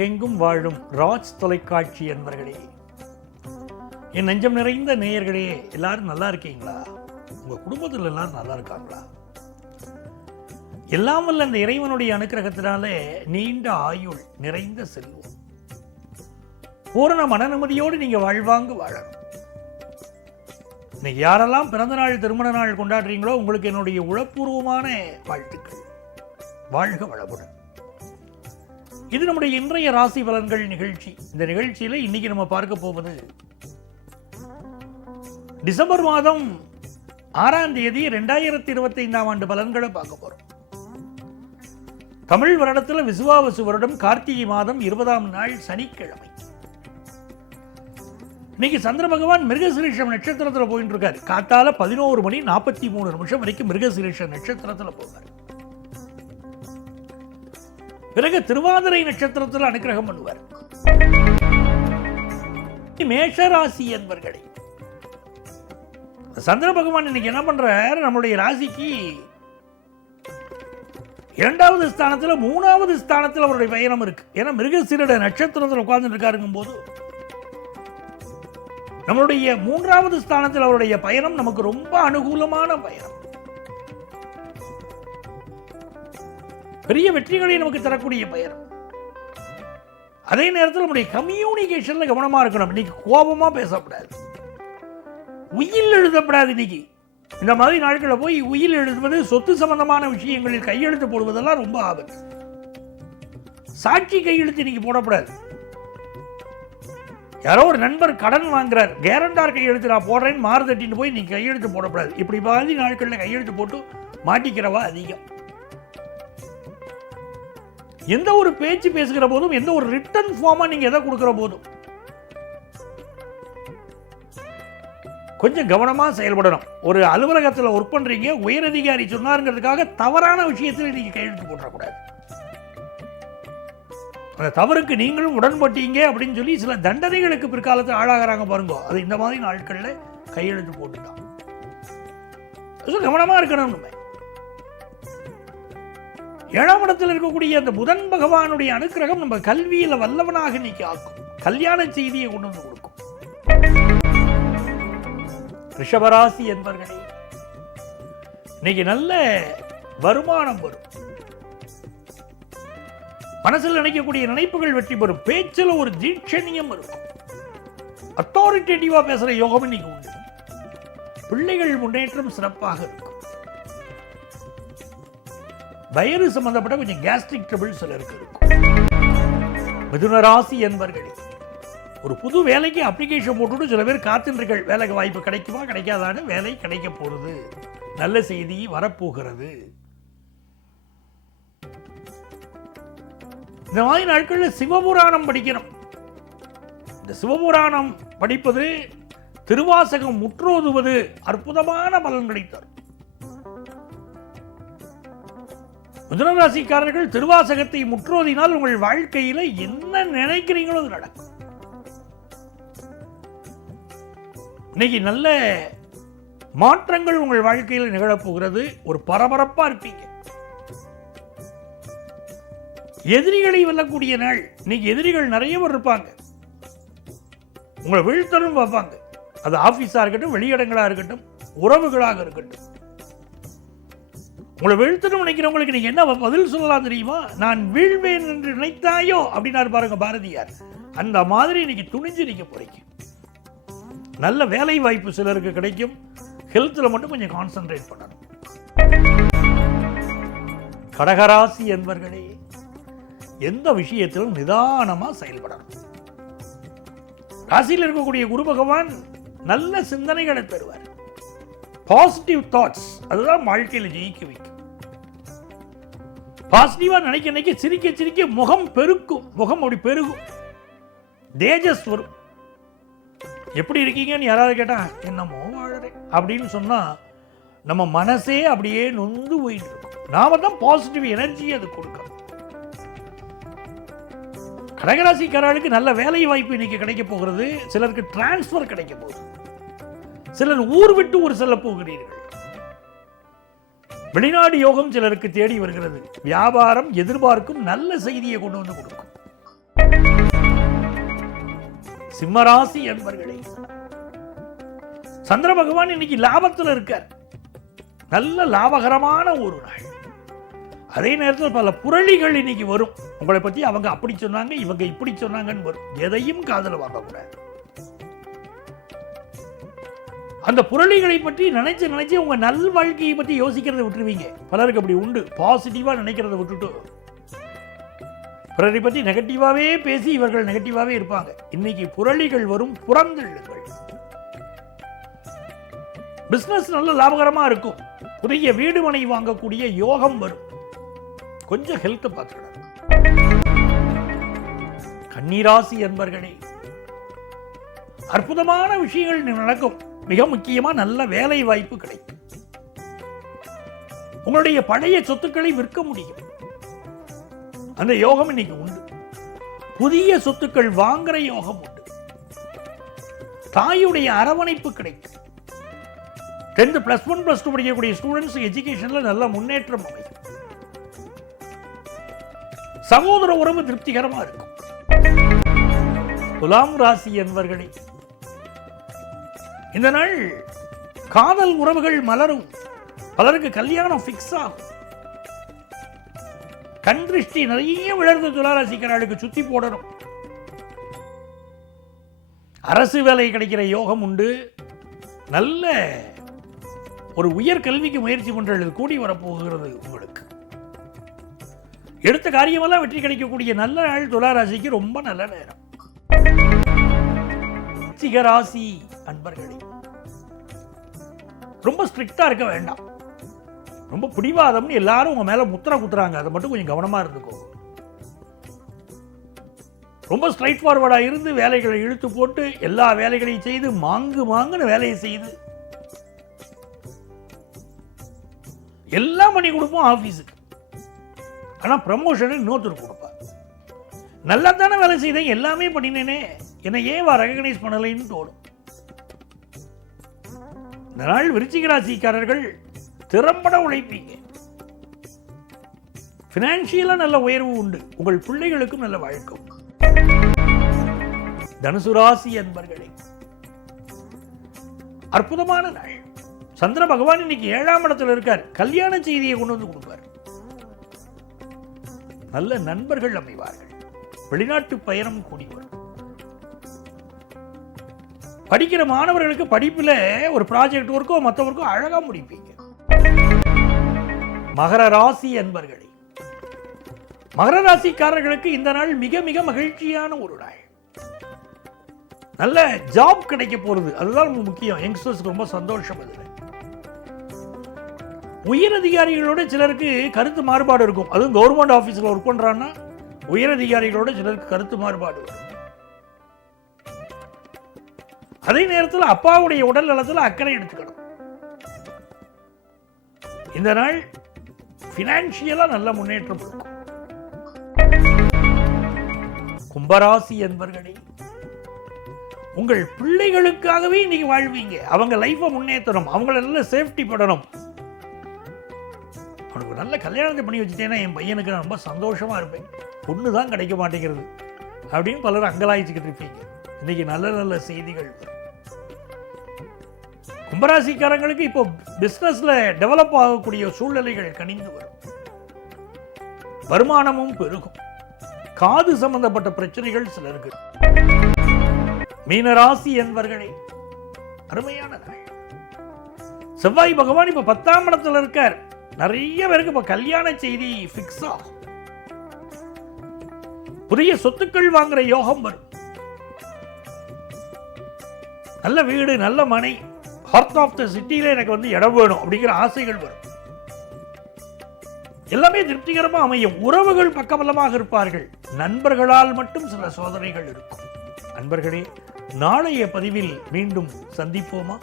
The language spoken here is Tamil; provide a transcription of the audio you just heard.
உலகெங்கும் வாழும் ராஜ் தொலைக்காட்சி என்பர்களே, என் நெஞ்சம் நிறைந்த நேயர்களே, எல்லாரும் நல்லா இருக்கீங்களா? உங்க குடும்பத்தில் எல்லாரும் நல்லா இருக்காங்களா? எல்லாம் வல்ல அந்த இறைவனுடைய அனுக்கிரகத்தினாலே நீண்ட ஆயுள், நிறைந்த செல்வம், பூரண மன நிம்மதியோடு நீங்க வாழ்வாங்க வாழணும். இன்னைக்கு யாரெல்லாம் பிறந்த நாள், திருமண நாள் கொண்டாடுறீங்களோ உங்களுக்கு என்னுடைய உளப்பூர்வமான வாழ்த்துக்கள். வாழ்க வளமுடன். இது நம்முடைய இன்றைய ராசி பலன்கள் நிகழ்ச்சி. இந்த நிகழ்ச்சியில இன்னைக்கு நம்ம பார்க்க போவது டிசம்பர் மாதம் 6ஆம் தேதி 2025ஆம் ஆண்டு பலன்களை பார்க்க போறோம். தமிழ் வருடத்தில் விசுவாவசு வருடம் கார்த்திகை மாதம் 20ஆம் நாள் சனிக்கிழமை. இன்னைக்கு சந்திர பகவான் மிருகசீரிஷம் நட்சத்திரத்தில் போயிட்டு இருக்காரு. காத்தால 11:43 வரைக்கும் மிருகசீரிஷ நட்சத்திரத்தில் போவார். பிறகு திருவாதிரை நட்சத்திரத்தில் அனுக்கிரகம் பண்ணுவார். மேஷராசி என்பர்களே, சந்திர பகவான் இன்னைக்கு என்ன பண்றார், நம்முடைய ராசிக்கு 2வது ஸ்தானத்தில் 3வது ஸ்தானத்தில் அவருடைய பயணம் இருக்கு. ஏன்னா மிருகசீரிட நட்சத்திரத்தில் உட்கார்ந்து இருக்காருங்கும் போது நம்மளுடைய 3வது ஸ்தானத்தில் அவருடைய பயணம் நமக்கு ரொம்ப அனுகூலமான பயணம். பெரிய வெற்றிகளை நமக்கு தரக்கூடிய பயணம். அதே நேரத்தில் நம்முடைய கம்யூனிகேஷன்ல கவனமா இருக்கணும். இன்னைக்கு கோபமா பேசப்படாது, உயில் எழுதப்படாது. இன்னைக்கு இந்த மாதிரி நாட்களில் போய் உயில் எழுதுவது, சொத்து சம்பந்தமான விஷயங்களில் கையெழுத்து போடுவதெல்லாம் ரொம்ப ஆபத்து. சாட்சி கையெழுத்து இன்னைக்கு போடப்படாது. யாரோ ஒரு நண்பர் கடன் வாங்குறார், கேரண்டார் கையெழுத்து நான் போடுறேன்னு மாறு தட்டின்னு போய் நீங்க கையெழுத்து போடப்படாது. இப்படி பாதி நாட்களில் கையெழுத்து போட்டு மாட்டிக்கிறவா அதிகம். எந்த ஒரு பேச்சு பேசுகிற போதும், எந்த ஒரு ரிட்டன் ஃபார்மா நீங்க எதை கொடுக்கிற போதும் கொஞ்சம் கவனமா செயல்படணும். ஒரு அலுவலகத்தில் ஒர்க் பண்றீங்க, உயரதிகாரி சொன்னாருங்கிறதுக்காக தவறான விஷயத்தில் நீங்க கையெழுத்து போடக்கூடாது. அந்த தவறுக்கு நீங்களும் உடன்பட்டீங்க அப்படின்னு சொல்லி சில தண்டனைகளுக்கு பிற்காலத்தில் ஆளாகிறாங்க பாருங்க. அது இந்த மாதிரி நாட்களில் கையெழுத்து போட்டுதான் கவனமா இருக்கணும். நம்ம 7ஆம் இடத்தில் இருக்கக்கூடிய அந்த புதன் பகவானுடைய அனுக்கிரகம் நம்ம கல்வியில வல்லவனாக இன்னைக்கு ஆக்கும். கல்யாண செய்தியை கொண்டு வந்து கொடுக்கும். ரிஷபராசி என்பர்களே, இன்னைக்கு நல்ல வருமானம் வரும். மனசில் நினைக்கக்கூடிய நினைப்புகள் வெற்றி பெறும். பேச்சில் ஒரு தீட்சணியம் இருக்கும். அத்தாரிட்டேட்டிவா பேசுற யோகம் இன்னைக்கு உண்டு. பிள்ளைகள் முன்னேற்றம் சிறப்பாக இருக்கும். வயிறு சம்பந்தப்பட்ட கொஞ்சம் கேஸ்ட்ரிக் ட்ரபிள் சிலருக்கு இருக்கும். மிதுன ராசி என்பர்களே, ஒரு புது வேலைக்கு அப்ளிகேஷன் போட்டுட்டு சில பேர் காத்துன்றீர்கள். வேலைக்கு வாய்ப்பு கிடைக்குமா கிடைக்காதான்னு. வேலை கிடைக்க போறது, நல்ல செய்தி வரப்போகிறது. இந்த மாதிரி நாட்களில் சிவபுராணம் படிக்கணும். இந்த சிவபுராணம் படிப்பது, திருவாசகம் முற்றோதுவது அற்புதமான பலன்களை தரும். மிதுனராசிக்காரர்கள் திருவாசகத்தை முற்றோதினால் உங்கள் வாழ்க்கையில என்ன நினைக்கிறீங்களோ அது நடக்கும். இன்னைக்கு நல்ல மாற்றங்கள் உங்கள் வாழ்க்கையில் நிகழப்போகிறது. ஒரு பரபரப்பா இருப்பீங்க. எதிரிகளை வெல்லக்கூடிய நாள். இன்னைக்கு எதிரிகள் நிறைய பேர் இருப்பாங்க. உங்களை வீழ்த்தணும் பார்ப்பாங்க. அது ஆபீஸா இருக்கட்டும், வெளியிடங்களா இருக்கட்டும், உறவுகளாக இருக்கட்டும். உங்களை வீழ்த்தணும் நினைக்கிறவங்களுக்கு நீங்க என்ன பதில் சொல்லலாம் தெரியுமா? நான் வீழ்வேன் என்று நினைத்தாயோ அப்படின்னாரு பாருங்க பாரதியார். அந்த மாதிரி இன்னைக்கு துணிஞ்சு நிக்க போறீங்க. நல்ல வேலை வாய்ப்பு சிலருக்கு கிடைக்கும். ஹெல்த்ல மட்டும் கொஞ்சம் கான்சென்ட்ரேட் பண்ணணும். கடகராசி என்பர்களே, எந்த விஷயத்திலும் நிதானமா செயல்படணும். ராசியில் இருக்கக்கூடிய குரு பகவான் நல்ல சிந்தனைகளை தருவார். பாசிட்டிவ் தாட்ஸ் அதுதான் வாழ்க்கையில் ஜெயிக்க வைக்கும். பாசிட்டிவா நினைக்க சிரிக்க சிரிக்க முகம் பெருக்கும். முகம் அப்படி பெருகும், தேஜஸ் வரும். எப்படி இருக்கீங்கன்னு யாராவது கேட்டா என்னமோ வாழறேன் அப்படின்னு சொன்னா நம்ம மனசே அப்படியே நொந்து போயிட்டு இருக்கும். நாம தான் பாசிட்டிவ் எனர்ஜி அது கொடுக்கணும். கடகராசிக்காரர்களுக்கு நல்ல வேலை வாய்ப்பு இன்னைக்கு கிடைக்க போகிறது. சிலருக்கு டிரான்ஸ்பர் கிடைக்க போகுது. சிலர் ஊர் விட்டு ஊர் செல்ல போகிறீர்கள். வெளிநாடு யோகம் சிலருக்கு தேடி வருகிறது. வியாபாரம் எதிர்பார்க்கும் நல்ல செய்தியை கொண்டு வந்து கொடுக்கும். சிம்மராசி என்பர்களே, சந்திர பகவான் இன்னைக்கு லாபத்தில் இருக்கார். நல்ல லாபகரமான ஒரு நாள். அதே நேரத்தில் பல புரளிகள் இன்னைக்கு வரும். உங்களை பத்தி அவங்க அப்படி சொன்னாங்க, இவங்க இப்படி சொன்னாங்கன்னு வரும். எதையும் காதல வாங்கக்கூடாது. அந்த புரளிகளை பற்றி நினைச்சு உங்க நல் வாழ்க்கையை பற்றி யோசிக்கிறத விட்டுருவீங்க. பலருக்கு அப்படி உண்டு. பாசிட்டிவா நினைக்கிறத விட்டுட்டு பிறரை பற்றி நெகட்டிவாவே பேசி இவர்கள் நெகட்டிவாவே இருப்பாங்க. இன்னைக்கு புரளிகள் வரும். புறந்தள்ளுங்கள். பிசினஸ் நல்ல லாபகரமா இருக்கும். புதிய வீடு மனை வாங்கக்கூடிய யோகம் வரும். கொஞ்சம் ஹெல்த் பார்த்துக்கணும். கன்னிராசி என்பர்களே, அற்புதமான விஷயங்கள் நடக்கும். மிக முக்கியமா நல்ல வேலை வாய்ப்பு கிடைக்கும். உங்களுடைய பழைய சொத்துக்களை விற்க முடியும். அந்த யோகம் இன்னைக்கு உண்டு. புதிய சொத்துக்கள் வாங்குற யோகம் உண்டு. தாயுடைய அரவணைப்பு கிடைக்கும். 10th +1 +2 படிக்கக்கூடிய ஸ்டூடெண்ட்ஸ் எஜுகேஷன்ல நல்ல முன்னேற்றம் அமையும். சகோதர உறவு திருப்திகரமா இருக்கும். துலாம் ராசி என்பர்களே, இந்த நாள் காதல் உறவுகள் மலரும். பலருக்கு கல்யாணம் பிக்ஸ் ஆகும். கண் திருஷ்டி நிறைய விழர்ந்து துளாராசிக்காரர்களுக்கு சுத்தி போடணும். அரசு வேலை கிடைக்கிற யோகம் உண்டு. நல்ல ஒரு உயர் கல்விக்கு முயற்சி பண்றது கூடி வரப்போகிறது. உங்களுக்கு எடுத்த காரியமெல்லாம் வெற்றி கிடைக்கக்கூடிய நல்ல நாள். துளாராசிக்கு ரொம்ப நல்ல நேரம். சிகராசி அன்பர்களே, ரொம்ப ஸ்ட்ரிக்டா இருக்க வேண்டாம். ரொம்ப பிடிவாதம்னு எல்லாரும் உங்க மேல முத்திர குத்துறாங்க. அதை மட்டும் கொஞ்சம் கவனமா இருந்துக்கோ. ரொம்ப ஸ்ட்ரைட் ஃபார்வர்டா இருந்து வேலைகளை இழுத்து போட்டு எல்லா வேலைகளையும் செய்து மாங்குன்னு வேலையை செய்து எல்லாம் பண்ணி கொடுப்போம் ஆபீஸுக்கு. ஆனா ப்ரமோஷன் இன்னொருத்தர் கொடுப்பார். நல்லா தானே வேலை செய்தேன், எல்லாமே பண்ணினேனே, என்னை ஏன் ரெகக்னைஸ் பண்ணலைன்னு தோணும். இந்த நாள் விருச்சிக ராசிக்காரர்கள் திறம்பட உழைப்பீங்க. பினான்சியலா நல்ல உயர்வு உண்டு. உங்கள் பிள்ளைகளுக்கும் நல்ல வழக்கம். தனுசு ராசி என்பர்களே, அற்புதமான நாள். சந்திர பகவான் இன்னைக்கு 7ஆம் இடத்துல இருக்கார். கல்யாண செய்தியை கொண்டு வந்து கொடுப்பார். நல்ல நண்பர்கள் அமைவார்கள். வெளிநாட்டு பயணம் கூடி வரும். படிக்கிற மாணவர்களுக்கு படிப்புல ஒரு ப்ராஜெக்ட் ஒர்க்கோ மற்றவருக்கோ அழகா முடிப்பீங்க. மகர ராசி என்பர்களே, மகர ராசிக்காரர்களுக்கு இந்த நாள் மிக மிக மகிழ்ச்சியான ஒரு நாள். நல்ல ஜாப் கிடைக்க போறது, அதுதான் முக்கியம். யங்ஸ்டர்ஸ்க்கு ரொம்ப சந்தோஷம். அதுல உயர் அதிகாரிகளோட சிலருக்கு கருத்து மாறுபாடு இருக்கும். அதுவும் கவர்மெண்ட் ஆபீஸ்ல ஒர்க் பண்றான்னா உயர் அதிகாரிகளோட சிலருக்கு கருத்து மாறுபாடு வரும். அதே நேரத்தில் அப்பாவுடைய உடல் நலத்தில் அக்கறை எடுத்துக்கணும். இந்த நாள் பினான்சியலா நல்ல முன்னேற்றம் இருக்கும். கும்பராசி என்பர்களே, உங்கள் பிள்ளைகளுக்காகவே இன்னைக்கு வாழ்வீங்க. அவங்க லைஃபை முன்னேற்றணும், அவங்கள நல்ல சேஃப்டி பண்ணணும். அவனுக்கு நல்ல கல்யாணத்தை பண்ணி வச்சுட்டேன்னா என் பையனுக்கு நான் ரொம்ப சந்தோஷமா இருப்பேன். பொண்ணு தான் கிடைக்க மாட்டேங்கிறது அப்படின்னு பலர் அங்கலாய்ச்சிக்கிட்டு இருப்பீங்க. இன்னைக்கு நல்ல நல்ல செய்திகள். கும்பராசிக்காரங்களுக்கு இப்போ பிசினஸ்ல டெவலப் ஆகக்கூடிய சூழ்நிலைகள் கனிந்து வரும். வருமானமும் பெருகும். காது சம்பந்தப்பட்ட பிரச்சனைகள் சிலருக்கு. மீனராசி என்பர்களே, அருமையான நாள். செவ்வாய் பகவான் இப்ப 10ஆம் இடத்துல இருக்கார். நிறைய பேருக்கு இப்ப கல்யாண செய்தி பிக்ஸ் ஆகும். புதிய சொத்துக்கள் வாங்குற யோகம் வரும். நல்ல வீடு, நல்ல மனை, ஹார்ட் ஆஃப் த சிட்டியில எனக்கு வந்து இடம் வேணும் அப்படிங்கிற ஆசைகள் வரும். எல்லாமே திருப்திகரமா அமையும். உறவுகள் பக்கபலமாக இருப்பார்கள். நண்பர்களால் மட்டும் சில சோதனைகள் இருக்கும். நண்பர்களே, நாளைய பதிவில் மீண்டும் சந்திப்போமா?